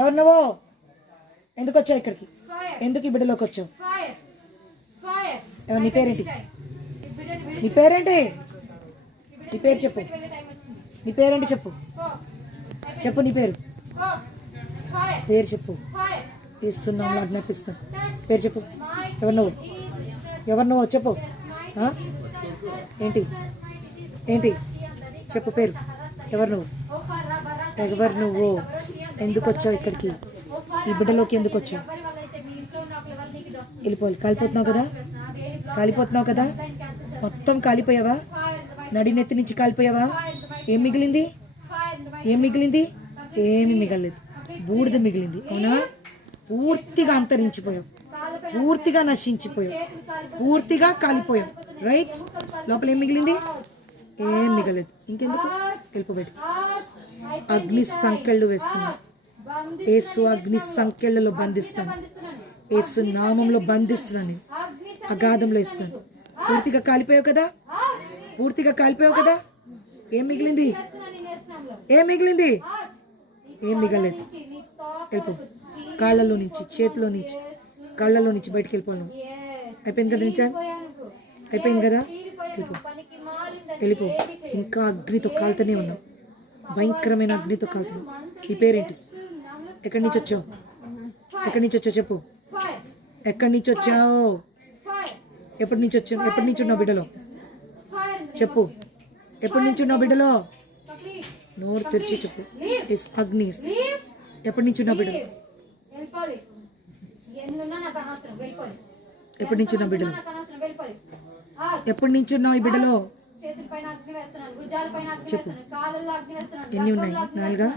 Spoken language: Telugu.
ఎవరు నువ్వు? ఎందుకు వచ్చావు ఇక్కడికి? ఎందుకు ఈ బిడ్డలోకి వచ్చావు? నీ పేరేంటి? నీ పేరేంటి? నీ పేరు చెప్పు. నీ పేరేంటి చెప్పు. చెప్పు నీ పేరు. పేరు చెప్పు. తీస్తున్నాం, ఆజ్ఞాపిస్తాం. పేరు చెప్పు. ఎవరు నువ్వు? ఎవరు నువ్వు చెప్పు. ఏంటి ఏంటి చెప్పు పేరు. ఎవరు నువ్వు? ఎవరు నువ్వు? ఎందుకు వచ్చావు ఇక్కడికి? ఈ బిడ్డలోకి ఎందుకు వచ్చావు? వెళ్ళిపోవాలి. కాలిపోతున్నావు కదా? కాలిపోతున్నావు కదా? మొత్తం కాలిపోయావా? నడినెత్తి నుంచి కాలిపోయావా? ఏం మిగిలింది? ఏం మిగిలింది? ఏమి మిగలలేదు. బూడిద మిగిలింది. అవునా? పూర్తిగా అంతరించిపోయావు, పూర్తిగా నశించిపోయావు, పూర్తిగా కాలిపోయావు. రైట్? లోపల ఏం మిగిలింది? ఏం మిగలేదు. ఇంకెందుకు? వెళ్ళిపోబెట్టి అగ్ని సంకెళ్ళు వేస్తున్నాను. యేసు అగ్ని సంకెళ్ళలో బంధిస్తున్నాను. యేసు నామంలో బంధిస్తున్నాను. నేను అగాధంలో ఇస్తున్నాను. పూర్తిగా కాలిపోయావు కదా? పూర్తిగా కాలిపోయావు కదా? ఏం మిగిలింది? ఏం మిగిలింది? ఏం మిగలేదు. వెళ్ళిపో. కాళ్ళలో నుంచి, చేతిలో నుంచి, కళ్ళలో నుంచి బయటకు వెళ్ళిపోను. అయిపోయింది కదా? నిజా అయిపోయింది కదా? వెళ్ళిపో. వెళ్ళిపో. ఇంకా అగ్నితో కాలుతూనే ఉన్నావు. భయంకరమైన అగ్నితో కాలుతున్నావు. నీ పేరేంటి? ఎక్కడి నుంచి వచ్చావు? ఎక్కడి నుంచి వచ్చావు చెప్పు. ఎక్కడి నుంచి వచ్చావు? ఎప్పటి నుంచి వచ్చావు? ఎప్పటి నుంచి ఉన్నావు బిడ్డలో చెప్పు. ఎప్పటి నుంచి ఉన్నావు బిడ్డలో? నోరు తెరిచి చెప్పు. అగ్ని. ఎప్పటి నుంచి ఉన్నావు బిడ్డలో? ఎప్పటి నుంచి ఉన్నావు బిడ్డలో? ఎప్పటి నుంచి ఉన్నావు ఈ బిడ్డలో చెప్పు. ఎన్ని ఉన్నాయి? 4.